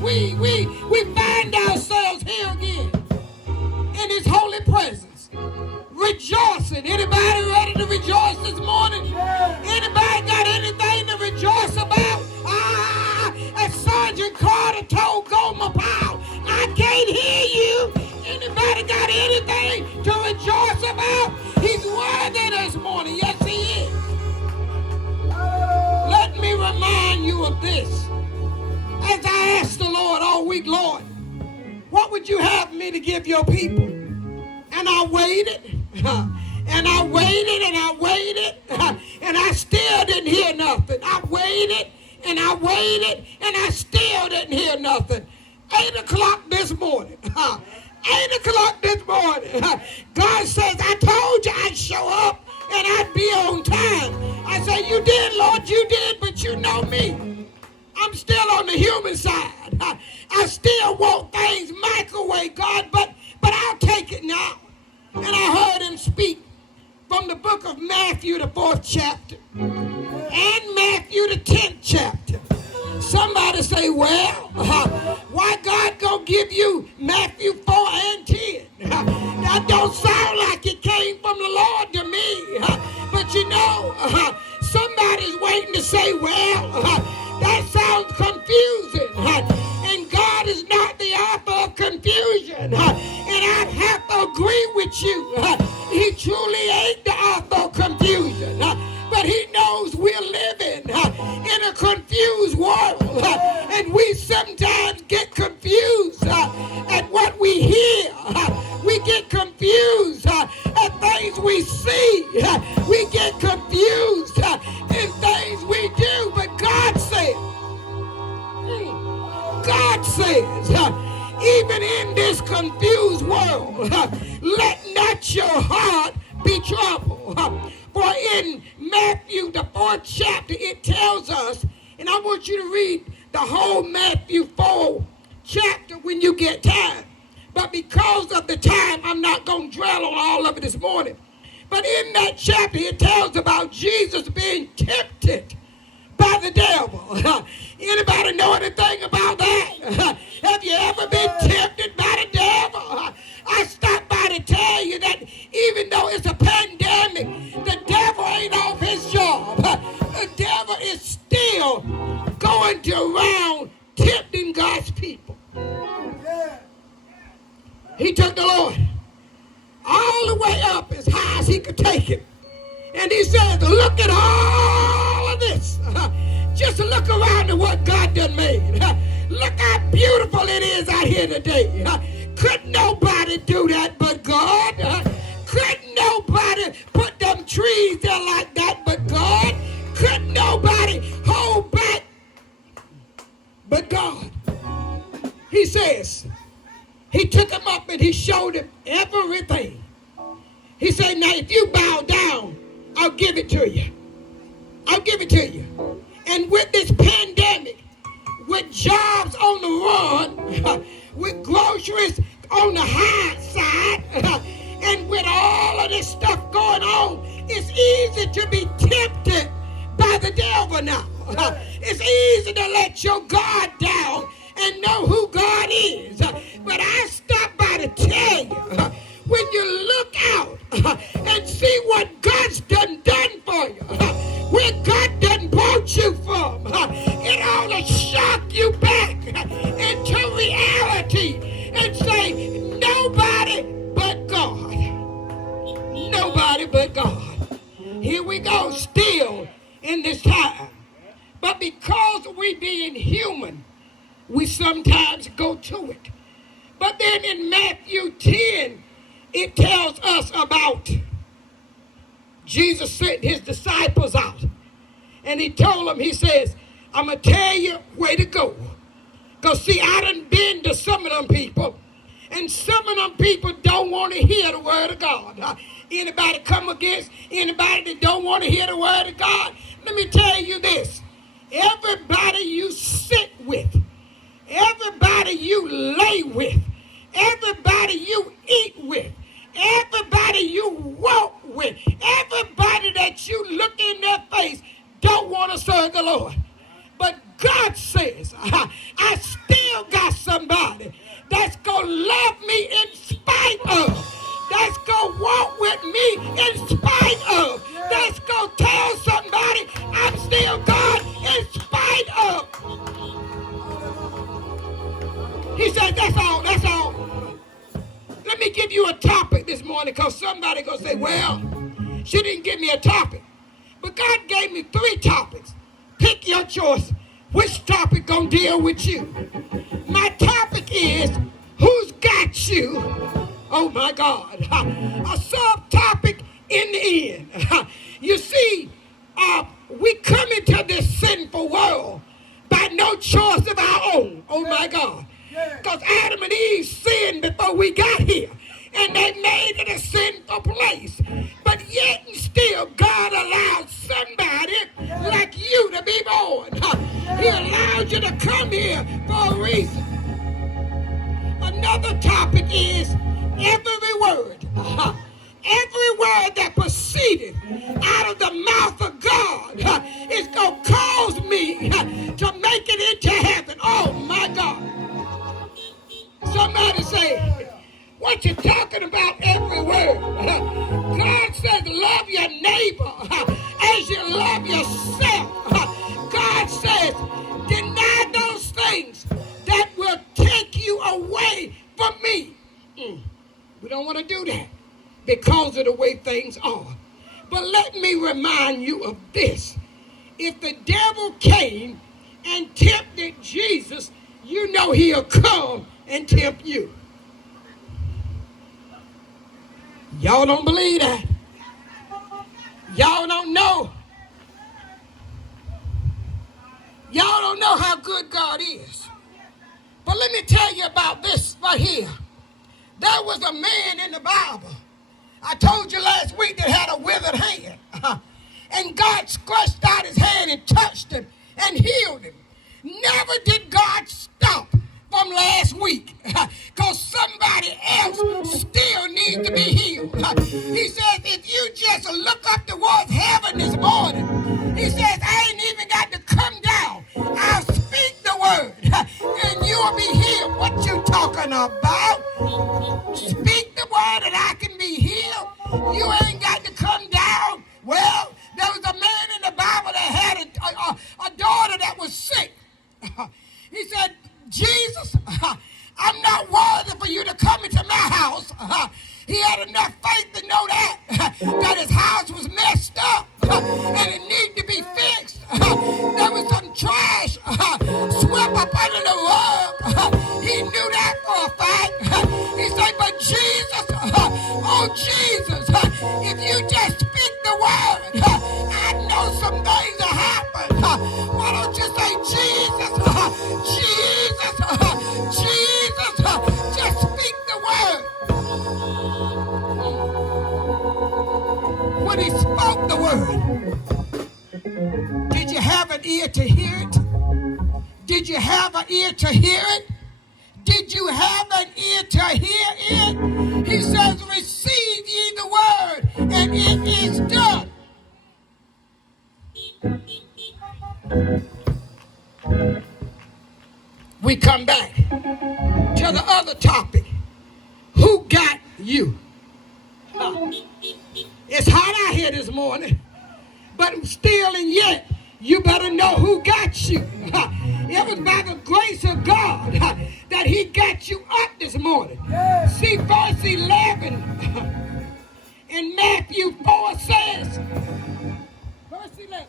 We find ourselves here again in his holy presence, rejoicing. Anybody ready to rejoice this morning? Anybody got anything to rejoice about? As Sergeant Carter told Gomer Powell, I can't hear you. Anybody got anything to rejoice about? He's worthy this morning. Yes, he is. Let me remind you of this. As I asked the Lord all week, Lord, what would you have me to give your people? And I waited, and I waited, and I waited, and I still didn't hear nothing. I waited, and I waited, and I still didn't hear nothing. 8 o'clock this morning, 8 o'clock this morning, God says, I told you I'd show up and I'd be on time. I said, you did, Lord, you did, but you know me. I'm still on the human side. I still want things microwave, God, but I'll take it now. And I heard him speak from the book of Matthew, the 4th chapter, and Matthew, the 10th chapter. Somebody say, well, why God gonna give you Matthew 4 and 10? That don't sound like it came from the Lord to me. But you know, somebody's waiting to say, well, that sounds confusing. And God is not the author of confusion. And I'd have to agree with you. He truly ain't the author of confusion. But he knows we're living in a confused world. And we sometimes get confused at what we hear. We get confused at things we see. We get confused in things we do. But God says, even in this confused world, let not your heart be troubled. For in Matthew, the 4th chapter, it tells us, and I want you to read the whole Matthew 4 chapter when you get time. But because of the time, I'm not going to dwell on all of it this morning. But in that chapter, it tells about Jesus being tempted by the devil. Anybody know anything about that? Have you ever been tempted by the devil? I stopped by to tell you that even though it's a pandemic, the devil ain't off his job. The devil is still going around tempting God's people. He took the Lord all the way up as high as he could take him. And he said, look at all of this. Just look around at what God done made. Look how beautiful it is out here today. Couldn't nobody do that but God. Couldn't nobody put them trees there like that but God. Couldn't nobody hold back but God. He says, he took him up and he showed him everything. He said, now if you bow down, I'll give it to you. I'll give it to you. And with this pandemic, with jobs on the run, with groceries on the high side, and with all of this stuff going on, it's easy to be tempted by the devil now. It's easy to let your guard down and know who God is. But I stopped by to tell you, when you look out and see what God's done for you, where God done brought you from, it ought to shock you back into reality and say, nobody but God. Nobody but God. Here we go, still in this time. But because we being human, we sometimes go to it. But then in Matthew 10, it tells us about Jesus sent his disciples out. And he told them, he says, I'm going to tell you where to go. Because see, I done been to some of them people. And some of them people don't want to hear the word of God. Anybody come against anybody that don't want to hear the word of God? Let me tell you this. Everybody you sit with, everybody you lay with, everybody you eat with, everybody you walk with, everybody that you look in their face don't want to serve the Lord. But God says, I still still got somebody that's going to love me in spite of. That's going to walk with me in spite of. That's going to tell somebody I'm still God in spite of. He said, that's all, that's all. Let me give you a topic this morning, because somebody going to say, well, she didn't give me a topic. But God gave me 3 topics. Pick your choice. Which topic going to deal with you? My topic is, who's got you? Oh my God. A subtopic in the end. You see, we come into this sinful world by no choice of our own. Oh my God. Because Adam and Eve sinned before we got here. And they made it a sinful place. But yet and still, God allowed somebody like you to be born. He allowed you to come here for a reason. Another topic is every word. Every word that proceeded out of the mouth of God is going to cause me to make it into heaven. Oh, my God. Somebody say, what you talking about every word? God says love your neighbor as you love yourself. God says deny those things that will take you away from me. We don't want to do that because of the way things are. But let me remind you of this. If the devil came and tempted Jesus, you know he'll come and tempt you. Y'all don't believe that. Y'all don't know. Y'all don't know how good God is. But let me tell you about this right here. There was a man in the Bible, I told you last week, that had a withered hand. And God scratched out his hand and touched him and healed him. Never did God stop from last week, because somebody else still needs to be healed. He says, if you just look up towards heaven this morning, he says, I ain't even got to come down. I'll speak the word, and you'll be healed. What you talking about? Speak the word and I can be healed. You ain't got to come down. Well, there was a man in the Bible that had a daughter that was sick. He said, Jesus, I'm not worthy for you to come into my house. He had enough faith to know that his house was messed up and it needed to be fixed. There was some trash swept up under the rug. He knew that for a fact. He said, but Jesus, oh Jesus, if you just speak the word, I know some things will happen. Why don't you say, Jesus, Jesus, Jesus, just speak the word. When he spoke the word, did you have an ear to hear it? Did you have an ear to hear it? Did you have an ear to hear it? He says, receive ye the word, and it is done. We come back to the other topic. Who got you? It's hot out here this morning, but still and yet, you better know who got you. It was by the grace of God that he got you up this morning. See, verse 11 in Matthew 4 says, verse 11,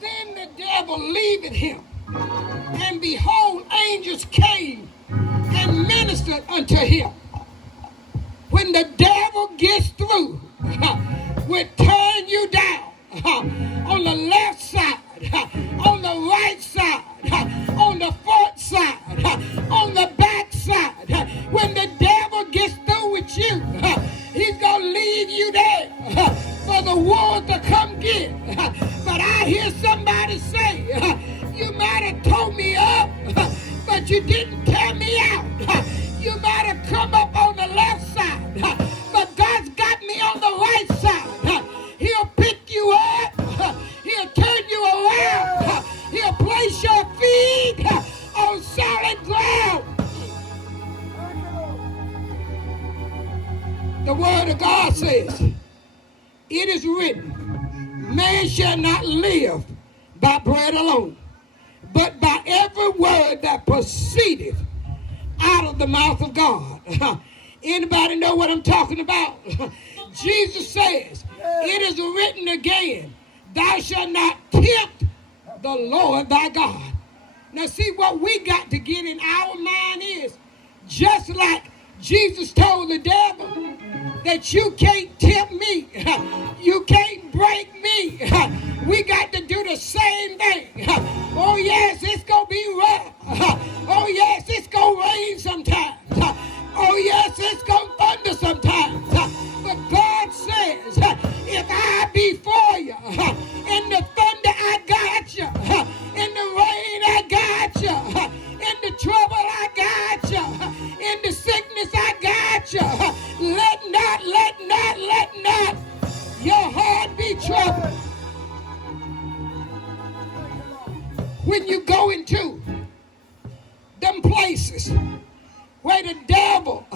then the devil leaving him, and behold, angels came and ministered unto him. When the devil gets through, will turn you down on the left side, on the right side, on the front side, on the back side. When the devil gets through with you, he's going to leave you there for the wolves to come get. But I hear somebody say, you might have tore me up, but you didn't tear me out. You might have come up on the left side, but God's got me on the right side. He'll pick you up. He'll turn you around. He'll place your feet of God says, it is written, man shall not live by bread alone, but by every word that proceedeth out of the mouth of God. Anybody know what I'm talking about? Jesus says, it is written again, thou shalt not tempt the Lord thy God. Now see, what we got to get in our mind is, just like Jesus told the devil that you can't tempt me, you can't break me, we got to do the same thing. Oh yes, it's going to be rough. Oh yes, it's going to rain sometimes. Oh yes, it's going to thunder sometimes. But God says, if I be for you, in the thunder I got you, in the rain I got you, in the trouble I got you, in the sickness I got you. Let not your heart be troubled. When you go into them places where the devil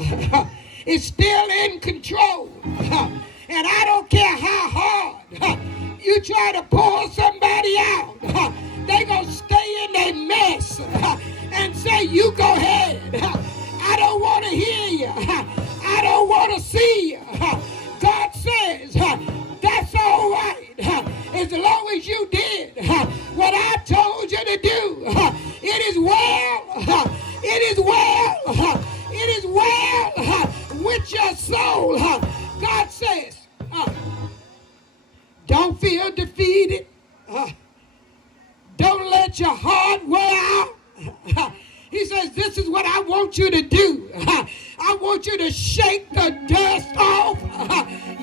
is still in control, and I don't care how hard you try to pull somebody out, they gonna stay in their mess and say, you go ahead. I don't want to hear you. I don't want to see you. God says, that's all right, as long as you did what I told you to do. It is well. It is well. It is well with your soul. God says, don't feel defeated. Don't let your heart wear out. He says, this is what I want you to do. I want you to shake the dust off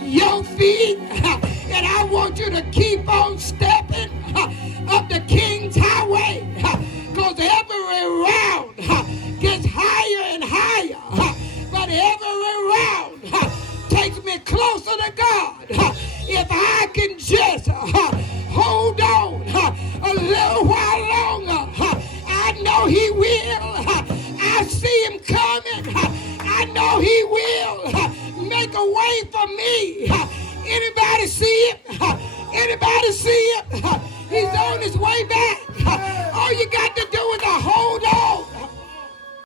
your feet. And I want you to keep on stepping up the King's Highway. Because every round gets higher and higher. But every round takes me closer to God. If I can just hold on a little while longer, I know he will. I see him coming. I know he will make a way for me. Anybody see it? Anybody see it?